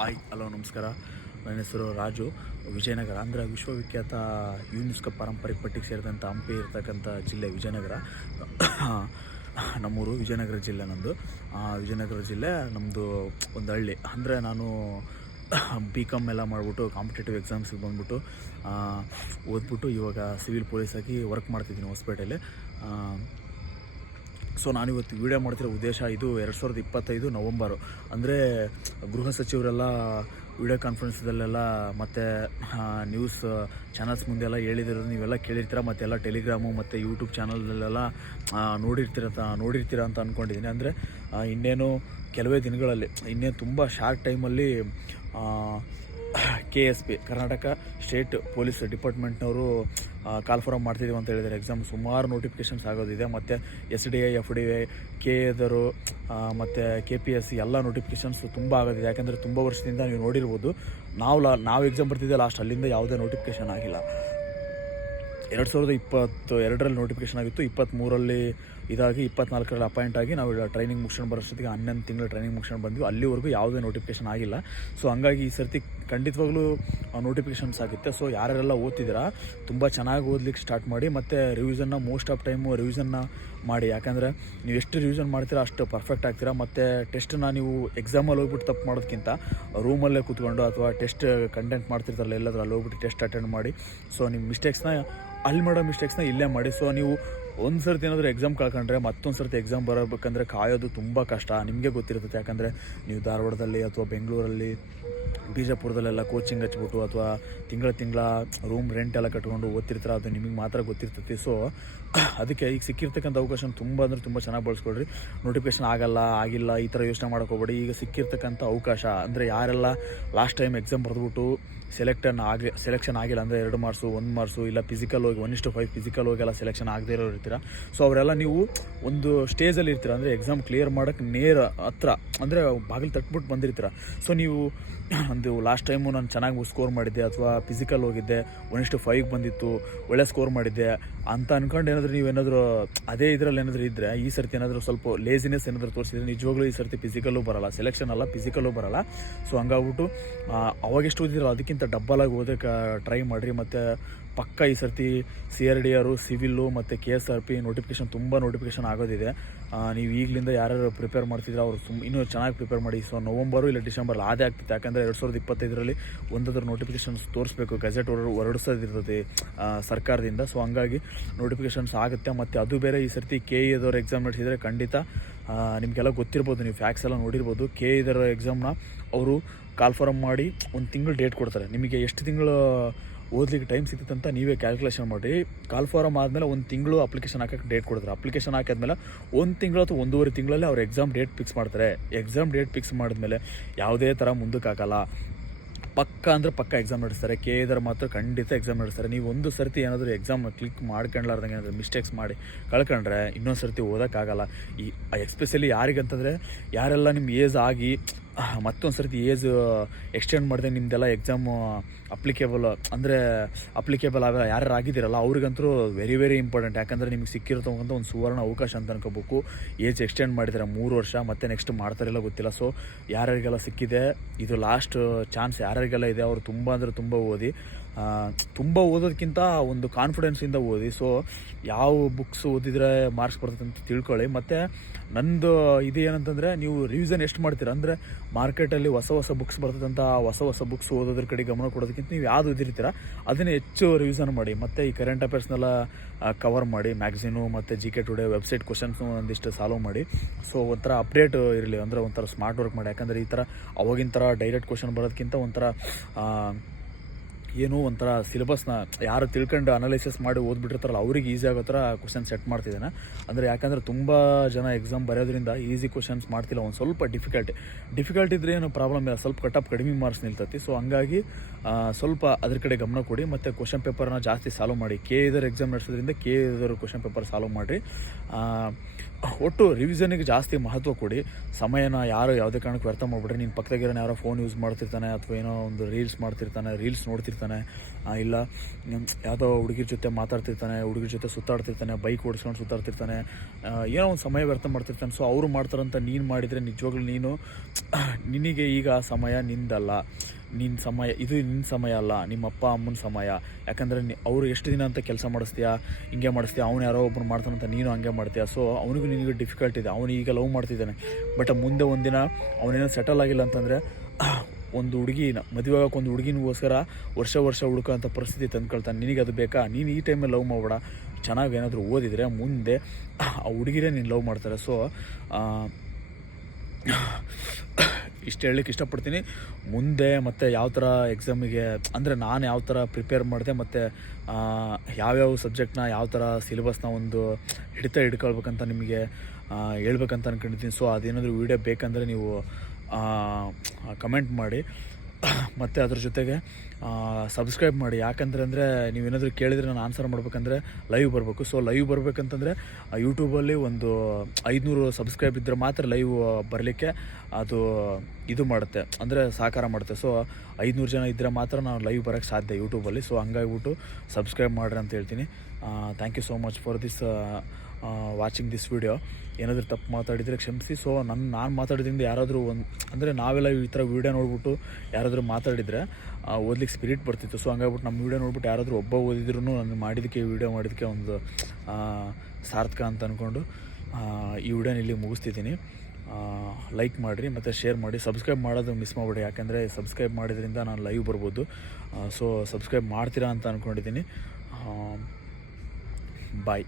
Hello ನಮಸ್ಕಾರ. ನನ್ನ ಹೆಸರು ರಾಜು. ವಿಜಯನಗರ ಅಂದರೆ ವಿಶ್ವವಿಖ್ಯಾತ ಯುನೆಸ್ಕೋ ಪಾರಂಪರಿಕ ಪಟ್ಟಿಗೆ ಸೇರಿದಂಥ ಹಂಪಿ ಇರ್ತಕ್ಕಂಥ ಜಿಲ್ಲೆ ವಿಜಯನಗರ. ನಮ್ಮೂರು ವಿಜಯನಗರ ಜಿಲ್ಲೆ ನಮ್ಮದು. ವಿಜಯನಗರ ಜಿಲ್ಲೆ ನಮ್ಮದು ಒಂದು ಹಳ್ಳಿ. ಅಂದರೆ ನಾನು BCom ಎಲ್ಲ ಮಾಡಿಬಿಟ್ಟು ಕಾಂಪಿಟೇಟಿವ್ ಎಕ್ಸಾಮ್ಸಿಗೆ ಬಂದ್ಬಿಟ್ಟು ಓದ್ಬಿಟ್ಟು ಇವಾಗ ಸಿವಿಲ್ ಪೊಲೀಸಾಗಿ ವರ್ಕ್ ಮಾಡ್ತಿದ್ದೀನಿ ಹೊಸಪೇಟೆಯಲ್ಲಿ. ಸೊ ನಾನಿವತ್ತು ವೀಡಿಯೋ ಮಾಡ್ತಿರೋ ಉದ್ದೇಶ ಇದು 2025 ನವಂಬರು. ಅಂದರೆ ಗೃಹ ಸಚಿವರೆಲ್ಲ ವೀಡಿಯೋ ಕಾನ್ಫರೆನ್ಸ್ದಲ್ಲೆಲ್ಲ ಮತ್ತು ನ್ಯೂಸ್ ಚಾನಲ್ಸ್ ಮುಂದೆಲ್ಲ ಹೇಳಿದಿರೋದು ನೀವೆಲ್ಲ ಕೇಳಿರ್ತೀರ, ಮತ್ತು ಎಲ್ಲ ಟೆಲಿಗ್ರಾಮು ಮತ್ತು ಯೂಟ್ಯೂಬ್ ಚಾನಲ್ದಲ್ಲೆಲ್ಲ ನೋಡಿರ್ತೀರ ಅಂತ ಅಂದ್ಕೊಂಡಿದ್ದೀನಿ. ಅಂದರೆ ಇನ್ನೇನು ಕೆಲವೇ ದಿನಗಳಲ್ಲಿ, ಇನ್ನೇನು ತುಂಬ ಶಾರ್ಟ್ ಟೈಮಲ್ಲಿ KSP Karnataka state police ಡಿಪಾರ್ಟ್ಮೆಂಟ್ನವರು call form ಮಾಡ್ತಿದ್ದೀವಿ ಅಂತ ಹೇಳಿದ್ದಾರೆ. ಎಕ್ಸಾಮ್ ಸುಮಾರು ನೋಟಿಫಿಕೇಷನ್ಸ್ ಆಗೋದಿದೆ, ಮತ್ತು SDI FDI KAದರು ಮತ್ತು KPSC ಎಲ್ಲ ನೋಟಿಫಿಕೇಷನ್ಸ್ ತುಂಬ ಆಗೋದಿದೆ. ಯಾಕೆಂದರೆ ತುಂಬ ವರ್ಷದಿಂದ ನೀವು ನೋಡಿರ್ಬೋದು, ನಾವು ಎಕ್ಸಾಮ್ ಬರ್ತಿದ್ದೆ ಲಾಸ್ಟ್, ಅಲ್ಲಿಂದ ಯಾವುದೇ ನೋಟಿಫಿಕೇಷನ್ ಆಗಿಲ್ಲ. 2022ರಲ್ಲಿ ನೋಟಿಫಿಕೇಷನ್ ಆಗಿತ್ತು, 23ರಲ್ಲಿ ಇದಾಗಿ 24ರಲ್ಲಿ ಅಪಾಯಿಂಟ್ ಆಗಿ ನಾವು ಟ್ರೈನಿಂಗ್ ಮುಗಿಸ್ಕೊಂಡು ಬರೋಷ್ಟೊತ್ತಿಗೆ 11 ತಿಂಗಳು ಟ್ರೈನಿಂಗ್ ಮುಗಿಸ್ಕೊಂಡು ಬಂದ್ವಿ. ಅಲ್ಲಿವರೆಗೂ ಯಾವುದೇ ನೋಟಿಫಿಕೇಷನ್ ಆಗಿಲ್ಲ. ಸೊ ಹಂಗಾಗಿ ಈ ಸರ್ತಿ ಖಂಡಿತವಾಗ್ಲೂ ನೋಟಿಫಿಕೇಷನ್ಸ್ ಆಗುತ್ತೆ. ಸೊ ಯಾರೆಲ್ಲ ಓದ್ತಿದ್ದೀರಾ ತುಂಬ ಚೆನ್ನಾಗಿ ಓದ್ಲಿಕ್ಕೆ ಸ್ಟಾರ್ಟ್ ಮಾಡಿ, ಮತ್ತು ರಿವಿಷನ್ನ ಮೋಸ್ಟ್ ಆಫ್ ಟೈಮು ರಿವಿಷನ್ನ ಮಾಡಿ. ಯಾಕಂದರೆ ನೀವು ಎಷ್ಟು ರಿವಿಷನ್ ಮಾಡ್ತೀರಾ ಅಷ್ಟು ಪರ್ಫೆಕ್ಟ್ ಆಗ್ತೀರಾ. ಮತ್ತು ಟೆಸ್ಟನ್ನ ನೀವು ಎಕ್ಸಾಮಲ್ಲಿ ಹೋಗ್ಬಿಟ್ಟು ತಪ್ಪು ಮಾಡೋದಕ್ಕಿಂತ ರೂಮಲ್ಲೇ ಕೂತ್ಕೊಂಡು ಅಥವಾ ಟೆಸ್ಟ್ ಕಂಟೆಂಟ್ ಮಾಡ್ತಿರ್ತಾರಲ್ಲ ಎಲ್ಲಾದರೂ ಅಲ್ಲಿ ಹೋಗ್ಬಿಟ್ಟು ಟೆಸ್ಟ್ ಅಟೆಂಡ್ ಮಾಡಿ. ಸೊ ನಿಮ್ಮ ಅಲ್ಲಿ ಮಾಡೋ ಮಿಸ್ಟೇಕ್ಸ್ನ ಇಲ್ಲೇ ಮಾಡಿ. ಸೊ ನೀವು ಒಂದು ಸರ್ತಿ ಏನಾದರೂ ಎಕ್ಸಾಮ್ ಕಳ್ಕೊಂಡ್ರೆ ಮತ್ತೊಂದು ಸರ್ತಿ ಎಕ್ಸಾಮ್ ಬರಬೇಕಂದ್ರೆ ಕಾಯೋದು ತುಂಬ ಕಷ್ಟ, ನಿಮಗೆ ಗೊತ್ತಿರ್ತದೆ. ಯಾಕಂದರೆ ನೀವು ಧಾರವಾಡದಲ್ಲಿ ಅಥವಾ ಬೆಂಗಳೂರಲ್ಲಿ ಬಿಜಾಪುರದಲ್ಲೆಲ್ಲ ಕೋಚಿಂಗ್ ಹಚ್ಬಿಟ್ಟು ಅಥವಾ ತಿಂಗಳ ರೂಮ್ ರೆಂಟ್ ಎಲ್ಲ ಕಟ್ಕೊಂಡು ಓದ್ತಿರ್ತಾರೆ, ಅದು ನಿಮಗೆ ಮಾತ್ರ ಗೊತ್ತಿರ್ತೈತಿ. ಸೊ ಅದಕ್ಕೆ ಈಗ ಸಿಕ್ಕಿರ್ತಕ್ಕಂಥ ಅವಕಾಶ ತುಂಬ ಅಂದರೆ ತುಂಬ ಚೆನ್ನಾಗಿ ಬಳಸ್ಕೊಳ್ರಿ. ನೋಟಿಫಿಕೇಷನ್ ಆಗಿಲ್ಲ ಈ ಥರ ಯೋಚನೆ ಮಾಡೋಕೆ ಹೋಗ್ಬೇಡಿ. ಈಗ ಸಿಕ್ಕಿರ್ತಕ್ಕಂಥ ಅವಕಾಶ ಅಂದರೆ ಯಾರೆಲ್ಲ ಲಾಸ್ಟ್ ಟೈಮ್ ಎಕ್ಸಾಮ್ ಬರೆದ್ಬಿಟ್ಟು ಸೆಲೆಕ್ಷನ್ ಆಗಿಲ್ಲ, ಅಂದರೆ 2 ಮಾರ್ಕ್ಸು 1 ಮಾರ್ಕ್ಸು ಇಲ್ಲ ಫಿಸಿಕಲ್ ಹೋಗಿ 1:5 ಫಿಸಿಕಲ್ ಹೋಗಿ ಎಲ್ಲ ಸೆಲೆಕ್ಷನ್ ಆಗದೇ ಇರೋರು ಇರ್ತೀರ. ಸೊ ಅವರೆಲ್ಲ ನೀವು ಒಂದು ಸ್ಟೇಜಲ್ಲಿ ಇರ್ತೀರ, ಅಂದರೆ ಎಕ್ಸಾಮ್ ಕ್ಲಿಯರ್ ಮಾಡೋಕ್ಕೆ ಹತ್ರ ಅಂದರೆ ಬಾಗಿಲು ತಟ್ಬಿಟ್ಟು ಬಂದಿರ್ತೀರ. ಸೊ ನೀವು ಒಂದು ಲಾಸ್ಟ್ ಟೈಮು ನಾನು ಚೆನ್ನಾಗಿ ಸ್ಕೋರ್ ಮಾಡಿದ್ದೆ ಅಥವಾ ಫಿಸಿಕಲ್ ಹೋಗಿದ್ದೆ 1:5 ಬಂದಿತ್ತು, ಒಳ್ಳೆ ಸ್ಕೋರ್ ಮಾಡಿದ್ದೆ ಅಂತ ಅಂದ್ಕೊಂಡು ನೀವೇನಾದರೂ ಅದೇ ಇದರಲ್ಲಿ ಏನಾದರೂ ಇದ್ದರೆ, ಈ ಸರ್ತಿ ಏನಾದರೂ ಸ್ವಲ್ಪ ಲೇಸಿನೆಸ್ ಏನಾದರೂ ತೋರಿಸಿದ್ರೆ ನಿಜವಾಗ್ಲೂ ಈ ಸರ್ತಿ ಫಿಸಿಕಲ್ಲೂ ಬರೋಲ್ಲ, ಸೆಲೆಕ್ಷನ್ ಅಲ್ಲ ಫಿಸಿಕಲ್ಲೂ ಬರೋಲ್ಲ. ಸೊ ಹಂಗಾಗ್ಬಿಟ್ಟು ಅವಾಗೆಷ್ಟು ಓದಿದ್ರಲ್ಲ ಅದಕ್ಕಿಂತ ಡಬ್ಬಲಾಗಿ ಓದೋಕ್ಕೆ ಟ್ರೈ ಮಾಡಿರಿ. ಮತ್ತು ಪಕ್ಕ ಈ ಸರ್ತಿ CRDR ಸಿವಿಲ್ಲು ಮತ್ತು KSRP ನೋಟಿಫಿಕೇಷನ್ ಆಗೋದಿದೆ. ನೀವು ಈಗಲಿಂದ ಯಾರ್ಯಾರು ಪ್ರಿಪೇರ್ ಮಾಡ್ತಿದ್ರೆ ಅವರು ಇನ್ನೂ ಚೆನ್ನಾಗಿ ಪ್ರಿಪೇರ್ ಮಾಡಿ. ಸೊ ನವಂಬರು ಇಲ್ಲ ಡಿಸೆಂಬರ್ ಆದೇ ಆಗ್ತಿತ್ತು. ಯಾಕಂದರೆ 2025ರಲ್ಲಿ ಒಂದಾದ್ರೂ ನೋಟಿಫಿಕೇಷನ್ಸ್ ತೋರಿಸ್ಬೇಕು, ಗೆಜೆಟ್ ಹೊರಡಿಸೋದಿರ್ತದೆ ಸರ್ಕಾರದಿಂದ. ಸೊ ಹಂಗಾಗಿ ನೋಟಿಫಿಕೇಷನ್ಸ್ ಆಗುತ್ತೆ. ಮತ್ತು ಅದು ಬೇರೆ ಈ ಸರ್ತಿ KEದವ್ರು ಎಕ್ಸಾಮ್ ನಡೆಸಿದರೆ ಖಂಡಿತ ನಿಮಗೆಲ್ಲ ಗೊತ್ತಿರ್ಬೋದು, ನೀವು ಫ್ಯಾಕ್ಸ್ ಎಲ್ಲ ನೋಡಿರ್ಬೋದು. KEದರ ಎಕ್ಸಾಮ್ನ ಅವರು ಕಾಲ್ ಫಾರಮ್ ಮಾಡಿ 1 ತಿಂಗಳು ಡೇಟ್ ಕೊಡ್ತಾರೆ. ನಿಮಗೆ ಎಷ್ಟು ತಿಂಗಳು ಓದಲಿಕ್ಕೆ ಟೈಮ್ ಸಿಗ್ತದೆ ಅಂತ ನೀವೇ ಕ್ಯಾಲ್ಕುಲೇಷನ್ ಮಾಡಿ. ಕಾಲ್ ಫಾರಮ್ ಆದಮೇಲೆ 1 ತಿಂಗಳು ಅಪ್ಲಿಕೇಶನ್ ಹಾಕೋಕ್ಕೆ ಡೇಟ್ ಕೊಡ್ತಾರೆ. ಅಪ್ಲಿಕೇಶನ್ ಹಾಕಿದ್ಮೇಲೆ 1 ತಿಂಗಳು ಅಥವಾ 1.5 ತಿಂಗಳಲ್ಲಿ ಅವ್ರು ಎಕ್ಸಾಮ್ ಡೇಟ್ ಫಿಕ್ಸ್ ಮಾಡ್ತಾರೆ. ಎಕ್ಸಾಮ್ ಡೇಟ್ ಫಿಕ್ಸ್ ಮಾಡಿದ್ಮೇಲೆ ಯಾವುದೇ ಥರ ಮುಂದಕ್ಕೆ ಹಾಕಲ್ಲ, ಪಕ್ಕ ಅಂದರೆ ಪಕ್ಕ ಎಕ್ಸಾಮ್ ನಡೆಸ್ತಾರೆ. KEದರ ಮಾತ್ರ ಖಂಡಿತ ಎಕ್ಸಾಮ್ ನಡೆಸ್ತಾರೆ. ನೀವು ಒಂದು ಸರ್ತಿ ಏನಾದರೂ ಎಕ್ಸಾಮ್ ಕ್ಲಿಕ್ ಮಾಡ್ಕೊಂಡ್ಲಾರ್ದಂಗೆ ಏನಾದರೂ ಮಿಸ್ಟೇಕ್ಸ್ ಮಾಡಿ ಕಳ್ಕೊಂಡ್ರೆ ಇನ್ನೊಂದು ಸರ್ತಿ ಓದೋಕ್ಕಾಗಲ್ಲ. ಎಸ್ಪೆಷಲಿ ಯಾರಿಗಂತಂದರೆ ಯಾರೆಲ್ಲ ನಿಮ್ಮ ಏಜ್ ಆಗಿ ಮತ್ತೊಂದು ಸರ್ತಿ ಏಜ್ ಎಕ್ಸ್ಟೆಂಡ್ ಮಾಡಿದೆ ನಿಮ್ಮದೆಲ್ಲ ಎಕ್ಸಾಮು ಅಪ್ಲಿಕೇಬಲ್ ಆಗಲ್ಲ ಯಾರು ಆಗಿದ್ದೀರಲ್ಲ ಅವ್ರಿಗಂತೂ ವೆರಿ ವೆರಿ ಇಂಪಾರ್ಟೆಂಟ್. ಯಾಕಂದರೆ ನಿಮಗೆ ಸಿಕ್ಕಿರ್ತಕ್ಕಂಥ ಒಂದು ಸುವರ್ಣ ಅವಕಾಶ ಅಂತ ಅನ್ಕೋಬೇಕು. ಏಜ್ ಎಕ್ಸ್ಟೆಂಡ್ ಮಾಡಿದ್ದಾರೆ 3 ವರ್ಷ, ಮತ್ತೆ ನೆಕ್ಸ್ಟ್ ಮಾಡ್ತಾರಿಲ್ಲ ಗೊತ್ತಿಲ್ಲ. ಸೊ ಯಾರ್ಯಾರಿಗೆಲ್ಲ ಸಿಕ್ಕಿದೆ ಇದು ಲಾಸ್ಟ್ ಚಾನ್ಸ್, ಯಾರ್ಯಾರಿಗೆಲ್ಲ ಇದೆ ಅವರು ತುಂಬ ಅಂದರೆ ತುಂಬ ಓದಿ. ತುಂಬ ಓದೋದಕ್ಕಿಂತ ಒಂದು ಕಾನ್ಫಿಡೆನ್ಸಿಂದ ಓದಿ. ಸೊ ಯಾವ ಬುಕ್ಸ್ ಓದಿದರೆ ಮಾರ್ಕ್ಸ್ ಬರ್ತದೆ ಅಂತ ತಿಳ್ಕೊಳ್ಳಿ. ಮತ್ತು ನಂದು ಇದು ಏನಂತಂದರೆ, ನೀವು ರಿವಿಷನ್ ಎಷ್ಟು ಮಾಡ್ತೀರಾ ಅಂದರೆ ಮಾರ್ಕೆಟಲ್ಲಿ ಹೊಸ ಬುಕ್ಸ್ ಬರ್ತದಂಥ ಹೊಸ ಬುಕ್ಸ್ ಓದೋದ್ರ ಕಡೆ ಗಮನ ಕೊಡೋದಕ್ಕಿಂತ ನೀವು ಯಾವುದು ಓದಿರ್ತೀರ ಅದನ್ನೇ ಹೆಚ್ಚು ರಿವಿಷನ್ ಮಾಡಿ. ಮತ್ತು ಈ ಕರೆಂಟ್ ಅಫೇರ್ಸ್ನೆಲ್ಲ ಕವರ್ ಮಾಡಿ, ಮ್ಯಾಗ್ಝೀನು ಮತ್ತು GK ಟುಡೇ ವೆಬ್ಸೈಟ್ ಕ್ವಶನ್ಸ್ನು ಒಂದಿಷ್ಟು ಸಾಲ್ವ್ ಮಾಡಿ. ಸೊ ಒಂಥರ ಅಪ್ಡೇಟ್ ಇರಲಿ, ಅಂದರೆ ಒಂಥರ ಸ್ಮಾರ್ಟ್ ವರ್ಕ್ ಮಾಡಿ. ಯಾಕಂದರೆ ಈ ಥರ ಅವಾಗಿನ ಥರ ಡೈರೆಕ್ಟ್ ಕ್ವಶನ್ ಬರೋದಕ್ಕಿಂತ ಒಂಥರ ಸಿಲೆಬಸ್ನ ಯಾರು ತಿಳ್ಕೊಂಡು ಅನಾಲಿಸಿಸ್ ಮಾಡಿ ಓದ್ಬಿಟ್ಟಿರ್ತಾರಲ್ಲ ಅವ್ರಿಗೆ ಈಸಿ ಆಗೋ ಥರ ಕ್ವಶನ್ ಸೆಟ್ ಮಾಡ್ತಿದ್ದಾನೆ. ಅಂದರೆ ಯಾಕಂದರೆ ತುಂಬ ಜನ ಎಕ್ಸಾಮ್ ಬರೆಯೋದ್ರಿಂದ ಈಸಿ ಕ್ವಶನ್ಸ್ ಮಾಡ್ತಿಲ್ಲ, ಒಂದು ಸ್ವಲ್ಪ ಡಿಫಿಕಲ್ಟ್ ಇದ್ದರೆ ಏನು ಪ್ರಾಬ್ಲಮ್ ಇಲ್ಲ, ಸ್ವಲ್ಪ ಕಟ್ ಆಫ್ ಕಡಿಮೆ ಮಾರ್ಕ್ಸ್ ನಿಲ್ತೈತಿ. ಸೊ ಹಂಗಾಗಿ ಸ್ವಲ್ಪ ಅದ್ರ ಕಡೆ ಗಮನ ಕೊಡಿ. ಮತ್ತು ಕ್ವಶನ್ ಪೇಪರ್ನ ಜಾಸ್ತಿ ಸಾಲ್ವ್ ಮಾಡಿ. KEದರ ಎಕ್ಸಾಮ್ ನಡೆಸೋದ್ರಿಂದ KEದರ ಕ್ವಶನ್ ಪೇಪರ್ ಸಾಲ್ವ್ ಮಾಡಿರಿ. ಒಟ್ಟು ರಿವಿಷನಿಗೆ ಜಾಸ್ತಿ ಮಹತ್ವ ಕೊಡಿ. ಸಮಯನ ಯಾರು ಯಾವುದೇ ಕಾರಣಕ್ಕೆ ವ್ಯರ್ಥ ಮಾಡಿಬಿಡ್ರಿ. ನೀನು ಪಕ್ಕದಾಗಿರೋನು ಯಾರೋ ಫೋನ್ ಯೂಸ್ ಮಾಡ್ತಿರ್ತಾನೆ ಅಥವಾ ಏನೋ ಒಂದು ರೀಲ್ಸ್ ಮಾಡ್ತಿರ್ತಾನೆ, ರೀಲ್ಸ್ ನೋಡ್ತಿರ್ತಾನೆ, ಇಲ್ಲ ಯಾವುದೋ ಹುಡುಗಿರ ಜೊತೆ ಮಾತಾಡ್ತಿರ್ತಾನೆ, ಹುಡುಗಿರ ಜೊತೆ ಸುತ್ತಾಡ್ತಿರ್ತಾನೆ, ಬೈಕ್ ಓಡಿಸ್ಕೊಂಡು ಸುತ್ತಾಡ್ತಿರ್ತಾನೆ, ಏನೋ ಒಂದು ಸಮಯ ವ್ಯರ್ಥ ಮಾಡ್ತಿರ್ತಾನೆ. ಸೊ ಅವರು ಮಾಡ್ತಾರಂತ ನೀನು ಮಾಡಿದರೆ ನಿಜವಾಗ್ಲೂ ನಿನಗೆ ಈಗ ಸಮಯ ನಿಂದಲ್ಲ, ಇದು ನಿನ್ನ ಸಮಯ ಅಲ್ಲ, ನಿಮ್ಮ ಅಪ್ಪ ಅಮ್ಮನ ಸಮಯ. ಯಾಕಂದರೆ ಅವರು ಎಷ್ಟು ದಿನ ಅಂತ ಕೆಲಸ ಮಾಡಿಸ್ತೀಯಾ, ಹಿಂಗೆ ಮಾಡಿಸ್ತೀಯಾ, ಅವ್ನು ಯಾರೋ ಒಬ್ಬರು ಮಾಡ್ತಾನಂತ ನೀನು ಹಂಗೆ ಮಾಡ್ತೀಯಾ. ಸೊ ಅವನಿಗೂ ನಿನಗೂ ಡಿಫಿಕಲ್ಟ್ ಇದೆ. ಅವನು ಈಗ ಲವ್ ಮಾಡ್ತಿದ್ದಾನೆ, ಬಟ್ ಮುಂದೆ ಒಂದಿನ ಅವನೇನೋ ಸೆಟಲ್ ಆಗಿಲ್ಲ ಅಂತಂದರೆ ಒಂದು ಹುಡುಗಿನ ಮದುವೆ ಆಗೋಕೆ ಒಂದು ಹುಡುಗಿನಿಗೋಸ್ಕರ ವರ್ಷ ಹುಡುಕೋಂಥ ಪರಿಸ್ಥಿತಿ ತಂದ್ಕೊಳ್ತಾನೆ. ನಿನಗೆ ಅದು ಬೇಕಾ? ನೀನು ಈ ಟೈಮಲ್ಲಿ ಲವ್ ಮಾಡಬೇಡ. ಚೆನ್ನಾಗಿ ಏನಾದರೂ ಓದಿದರೆ ಮುಂದೆ ಆ ಹುಡುಗಿರೇ ನೀನು ಲವ್ ಮಾಡ್ತಾರೆ. ಸೊ ಇಷ್ಟು ಹೇಳಲಿಕ್ಕೆ ಇಷ್ಟಪಡ್ತೀನಿ. ಮುಂದೆ ಮತ್ತು ಯಾವ ಥರ ಎಕ್ಸಾಮಿಗೆ ಅಂದರೆ ನಾನು ಯಾವ ಥರ ಪ್ರಿಪೇರ್ ಮಾಡಿದೆ ಮತ್ತು ಯಾವ್ಯಾವ ಸಬ್ಜೆಕ್ಟ್ನ ಯಾವ ಥರ ಸಿಲೆಬಸ್ನ ಒಂದು ಹಿಡ್ಕೊಳ್ಬೇಕಂತ ನಿಮಗೆ ಹೇಳ್ಬೇಕಂತ ಅಂದ್ಕೊಂಡಿದ್ದೀನಿ. ಸೊ ಅದೇನಾದರೂ ವೀಡಿಯೋ ಬೇಕಂದರೆ ನೀವು ಕಮೆಂಟ್ ಮಾಡಿ ಮತ್ತು ಅದ್ರ ಜೊತೆಗೆ ಸಬ್ಸ್ಕ್ರೈಬ್ ಮಾಡಿ. ಯಾಕಂದರೆ ನೀವೇನಾದರೂ ಕೇಳಿದರೆ ನಾನು ಆನ್ಸರ್ ಮಾಡಬೇಕಂದ್ರೆ ಲೈವ್ ಬರಬೇಕು. ಸೊ ಲೈವ್ ಬರಬೇಕಂತಂದರೆ ಯೂಟ್ಯೂಬಲ್ಲಿ ಒಂದು 500 ಸಬ್ಸ್ಕ್ರೈಬ್ ಇದ್ದರೆ ಮಾತ್ರ ಲೈವ್ ಬರಲಿಕ್ಕೆ ಅದು ಇದು ಮಾಡುತ್ತೆ, ಅಂದರೆ ಸಹಕಾರ ಮಾಡುತ್ತೆ. ಸೊ 500 ಜನ ಇದ್ದರೆ ಮಾತ್ರ ನಾನು ಲೈವ್ ಬರೋಕ್ಕೆ ಸಾಧ್ಯ ಯೂಟ್ಯೂಬಲ್ಲಿ. ಸೊ ಹಂಗಾಗಿಬಿಟ್ಟು ಸಬ್ಸ್ಕ್ರೈಬ್ ಮಾಡಿರಿ ಅಂತ ಹೇಳ್ತೀನಿ. Thank you so much for this watching this video. ಏನಾದರೂ ತಪ್ಪು ಮಾತಾಡಿದರೆ ಕ್ಷಮಿಸಿ. ಸೊ ನಾನು ಮಾತಾಡಿದ್ರಿಂದ ಯಾರಾದರೂ ಅಂದರೆ ನಾವೆಲ್ಲ ಈ ಥರ ವೀಡಿಯೋ ನೋಡ್ಬಿಟ್ಟು ಯಾರಾದರೂ ಮಾತಾಡಿದರೆ ಓದ್ಲಿಕ್ಕೆ ಸ್ಪಿರಿಟ್ ಬರ್ತಿತ್ತು. ಸೊ ಹಂಗಾಗ್ಬಿಟ್ಟು ನಮ್ಮ ವೀಡಿಯೋ ನೋಡ್ಬಿಟ್ಟು ಯಾರಾದರೂ ಒಬ್ಬ ಓದಿದ್ರು ನಾನು ವೀಡಿಯೋ ಮಾಡಿದ್ದಕ್ಕೆ ಒಂದು ಸಾರ್ಥಕ ಅಂತ ಅಂದ್ಕೊಂಡು ಈ ವಿಡಿಯೋನ ಇಲ್ಲಿ ಮುಗಿಸ್ತಿದ್ದೀನಿ. ಲೈಕ್ ಮಾಡಿರಿ ಮತ್ತು ಶೇರ್ ಮಾಡಿ. ಸಬ್ಸ್ಕ್ರೈಬ್ ಮಾಡೋದು ಮಿಸ್ ಮಾಡಬೇಡಿ, ಯಾಕೆಂದರೆ ಸಬ್ಸ್ಕ್ರೈಬ್ ಮಾಡಿದ್ರಿಂದ ನಾನು ಲೈವ್ ಬರ್ಬೋದು. ಸೊ ಸಬ್ಸ್ಕ್ರೈಬ್ ಮಾಡ್ತೀರಾ ಅಂತ ಅಂದ್ಕೊಂಡಿದ್ದೀನಿ. ಬಾಯ್.